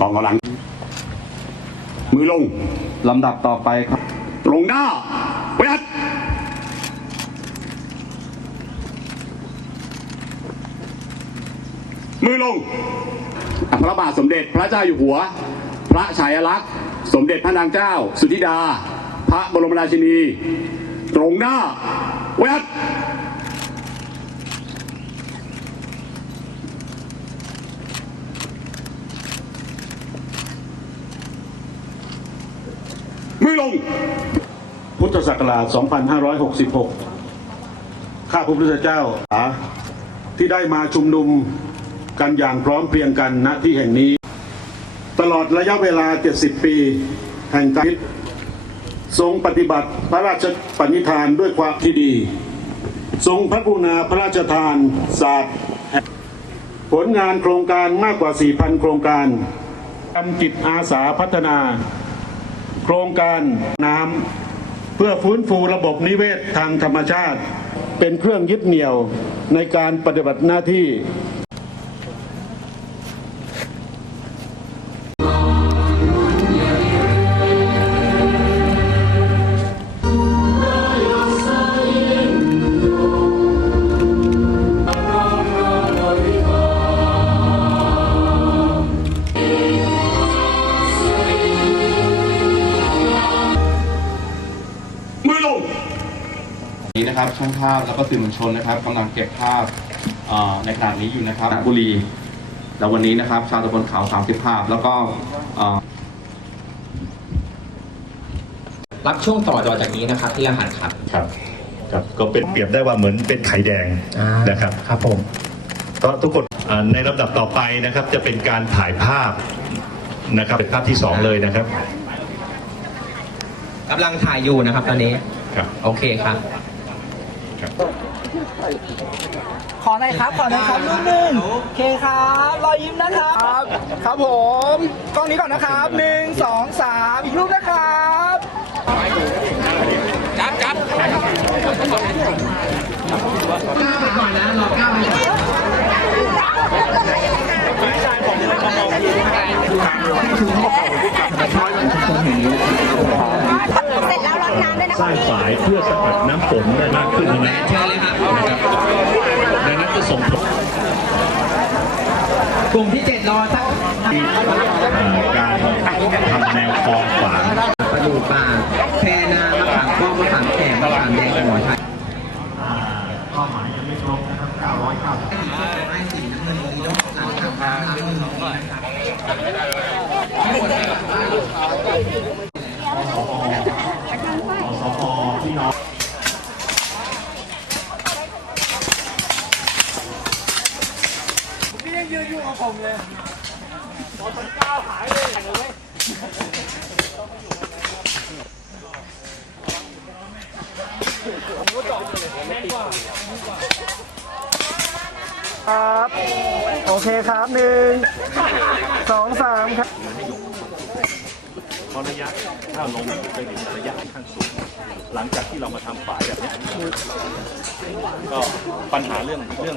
กองกำลัง มือลง ลำดับต่อไปครับ ตรงหน้าเวียดมือลง พระบาทสมเด็จพระเจ้าอยู่หัว พระฉายาลักษณ์ สมเด็จพระนางเจ้า สุธิดา พระบรมราชินี ตรงหน้าเวียด ไมือลง พุทธศักราช 2566 ข้าพระพุทธเจ้าที่ได้มาชุมนุมกันอย่างพร้อมเพรียงกันณที่แห่งนี้ ตลอดระยะเวลา 70 ปี แห่งการทรงปฏิบัติพระราชปณิธานด้วยความที่ดี ทรงพระกรุณาพระราชทานศาสตร์ผลงานโครงการมากกว่า 4,000 โครงการทำจิตอาสาพัฒนา โครงการน้ำเพื่อฟื้นฟูระบบนิเวศทางธรรมชาติ เป็นเครื่องยึดเหนี่ยวในการปฏิบัติหน้าที่ นี้นะครับช่างภาพแล้วก็สื่อมวลชนนะครับกำลังเก็บภาพเอ่อในขณะนี้อยู่นะครับบุรีแล้ววันนี้นะครับ ชาวตำบลเขา30ภาพ แล้วก็เอ่อรับช่วงต่อต่อจากนี้นะครับ ที่รหัสครับครับครับก็เป็นเปรียบได้ว่าเหมือนเป็นไข่แดงอ่านนะครับครับผมก็ทุกคนอ่าในลำดับต่อไปนะครับ จะเป็นการถ่ายภาพนะครับเป็นภาพที่สองเลยนะครับกำลังถ่ายอยู่นะครับตอนนี้ครับโอเคครับครับ ขอหน่อยครับ ขอหน่อยครับรูปหนึ่งโอเคครับรอยยิ้มนะครับ ครับผมกล้องนี้ก่อนนะครับหนึ่งสองสามอีกรูปนะครับจับจับเสร็จแล้วรดน้ำด้วยนะ สร้างฝายเพื่อสกัดน้ำฝนได้มากขึ้นนะเชิญเลยครับดังนั้นจะส่งผลกลุ่มที่เจ็ดรอสักที่อ่าการทำแนวคลองฝางประดูป่าแพนามะขามป้อมมะขามแขกมะขามแดงกั พี่น้องพี่ยังยืนอยู่กับผมเลยตอนก้าหายเลยเลยครับ โอเคครับหนึ่งสองสามครับเพราะระยะถ้าลงไปถึงระยะข้างสูง หลังจากที่เรามาทำฝายแบบนี้ก็ปัญหาเรื่องเรื่อง